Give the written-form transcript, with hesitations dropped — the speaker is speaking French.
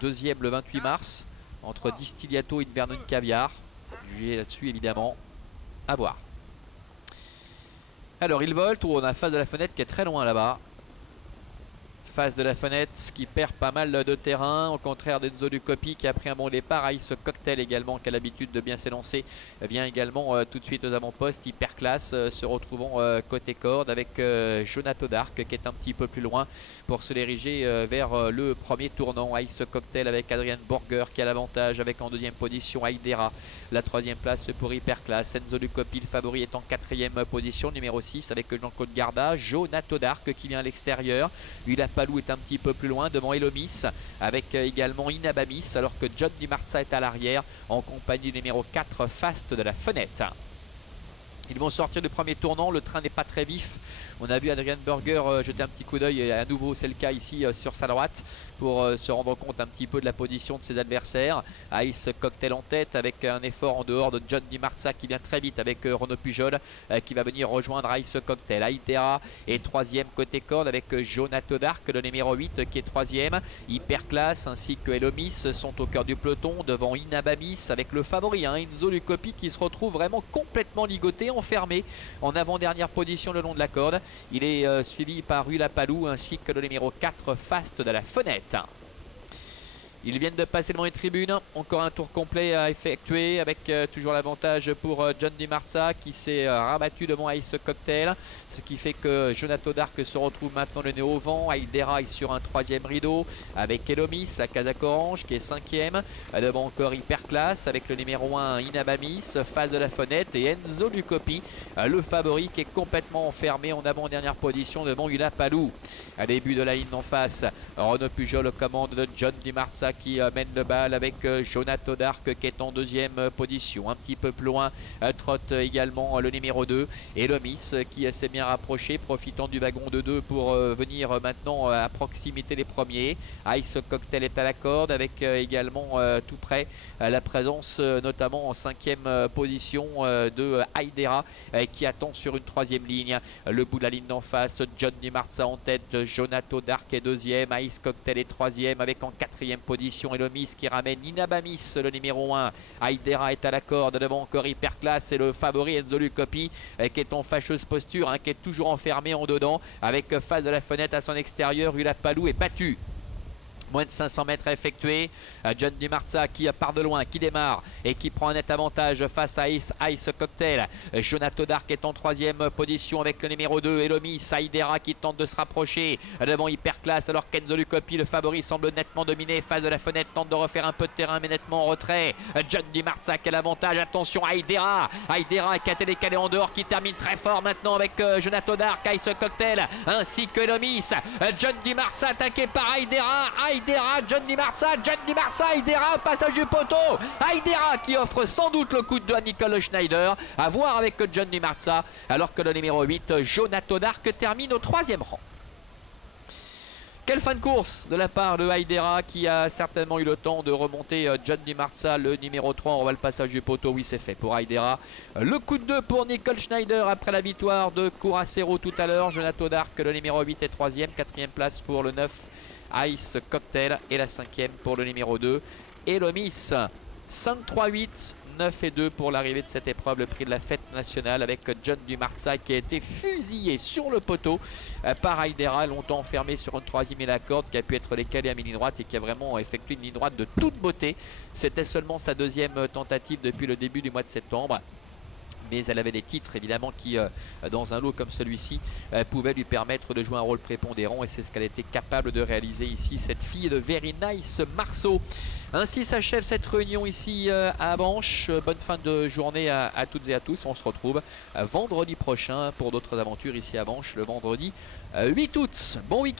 deuxième le 28 mars, entre Distillato et Vernon Caviar. Jugé là-dessus évidemment, à voir. Alors il vole, on a Face de la Fenêtre qui est très loin là-bas. Face de la Fenêtre qui perd pas mal de terrain, au contraire d'Enzo Lucopi qui a pris un bon départ. Ice Cocktail également qui a l'habitude de bien s'élancer vient également tout de suite aux avant-postes, hyper classe, se retrouvant côté corde avec Jonato Dark qui est un petit peu plus loin pour se diriger vers le premier tournant. Ice Cocktail avec Adrian Borger qui a l'avantage avec en deuxième position Aidera, la troisième place pour hyper classe. Enzo Lucopi le favori est en quatrième position, numéro 6 avec Jean-Claude Garda. Jonato Dark qui vient à l'extérieur, Ulla Palou est un petit peu plus loin devant Elomis avec également Inabamis, alors que John Di Marza est à l'arrière en compagnie du numéro 4 Fast de la Fenêtre. Ils vont sortir du premier tournant, le train n'est pas très vif. On a vu Adrian Berger jeter un petit coup d'œil, et à nouveau c'est le cas ici sur sa droite, pour se rendre compte un petit peu de la position de ses adversaires. Ice Cocktail en tête avec un effort en dehors de John Di Marza qui vient très vite avec Renaud Pujol qui va venir rejoindre Ice Cocktail. Aidera est troisième côté corde avec Jonato Dark, le numéro 8 qui est troisième. Hyperclass ainsi que Elomis sont au cœur du peloton devant Inabamis avec le favori Enzo Lucopi qui se retrouve vraiment complètement ligoté, enfermé en avant-dernière position le long de la corde. Il est suivi par Ulla Palou ainsi que le numéro 4 Fast de la Fenêtre. Ils viennent de passer devant les tribunes. Encore un tour complet à effectuer avec toujours l'avantage pour John Di Marza qui s'est rabattu devant Ice Cocktail. Ce qui fait que Jonato Dark se retrouve maintenant le nez au vent. Aidera est sur un troisième rideau avec Elomis, la casaque orange qui est cinquième. Devant encore Hyperclass avec le numéro 1 Inabamis, Face de la Fenêtre et Enzo Lucopi, le favori qui est complètement enfermé en avant-dernière position devant Ulla Palou. À début de la ligne en face, Renaud Pujol aux commandes de John Di Marza qui mène le bal avec Jonato Dark qui est en deuxième position. Un petit peu plus loin trotte également le numéro 2 Elomis qui s'est bien rapproché, profitant du wagon de 2 pour venir maintenant à proximité des premiers. Ice Cocktail est à la corde avec également tout près la présence notamment en cinquième position de Aidera qui attend sur une troisième ligne. Le bout de la ligne d'en face, John Di Marza en tête, Jonato Dark est deuxième, Ice Cocktail est troisième avec en quatrième position Elomis qui ramène Inabamis, le numéro 1. Aidera est à la corde devant encore Hyperclass et le favori Enzo Lucopi qui est en fâcheuse posture, qui est toujours enfermé en dedans avec Face de la Fenêtre à son extérieur. Ulla Palou est battu. Moins de 500 mètres à effectuer. John Di Marza qui part de loin, qui démarre et qui prend un net avantage face à Ice Cocktail. Jonato Dark est en troisième position avec le numéro 2 Elomis. Aidera qui tente de se rapprocher devant Hyperclass alors qu'Enzo Lucopi, le favori, semble nettement dominé. Face de la Fenêtre tente de refaire un peu de terrain mais nettement en retrait. John Di Marza qui a l'avantage. Attention à Aidera qui a été décalé en dehors, qui termine très fort maintenant avec Jonato Dark, Ice Cocktail ainsi que Elomis. John Di Marza attaqué par Aidera, John Di Marza, Aidera, passage du poteau. Aidera qui offre sans doute le coup de doigt à Nicole Schneider. À voir avec John Di Marza, alors que le numéro 8, Jonato Dark, termine au troisième rang. Quelle fin de course de la part de Aidera qui a certainement eu le temps de remonter John Di Marza, le numéro 3. On voit le passage du poteau, oui c'est fait pour Aidera. Le coup de 2 pour Nicole Schneider après la victoire de Couracero tout à l'heure. Jonato Dark, le numéro 8 est troisième, quatrième place pour le 9 Ice Cocktail et la cinquième pour le numéro 2 Elomis. 5-3-8, 9 et 2 pour l'arrivée de cette épreuve, le prix de la fête nationale avec John Di Marza qui a été fusillé sur le poteau par Aidera, longtemps enfermé sur une troisième ligne à la corde, qui a pu être décalé à mi-ligne droite et qui a vraiment effectué une ligne droite de toute beauté. C'était seulement sa deuxième tentative depuis le début du mois de septembre. Mais elle avait des titres évidemment qui, dans un lot comme celui-ci, pouvaient lui permettre de jouer un rôle prépondérant, et c'est ce qu'elle était capable de réaliser ici, cette fille de Very Nice Marceau. Ainsi s'achève cette réunion ici à Avenches. Bonne fin de journée à toutes et à tous. On se retrouve vendredi prochain pour d'autres aventures ici à Avenches, le vendredi 8 août. Bon week-end.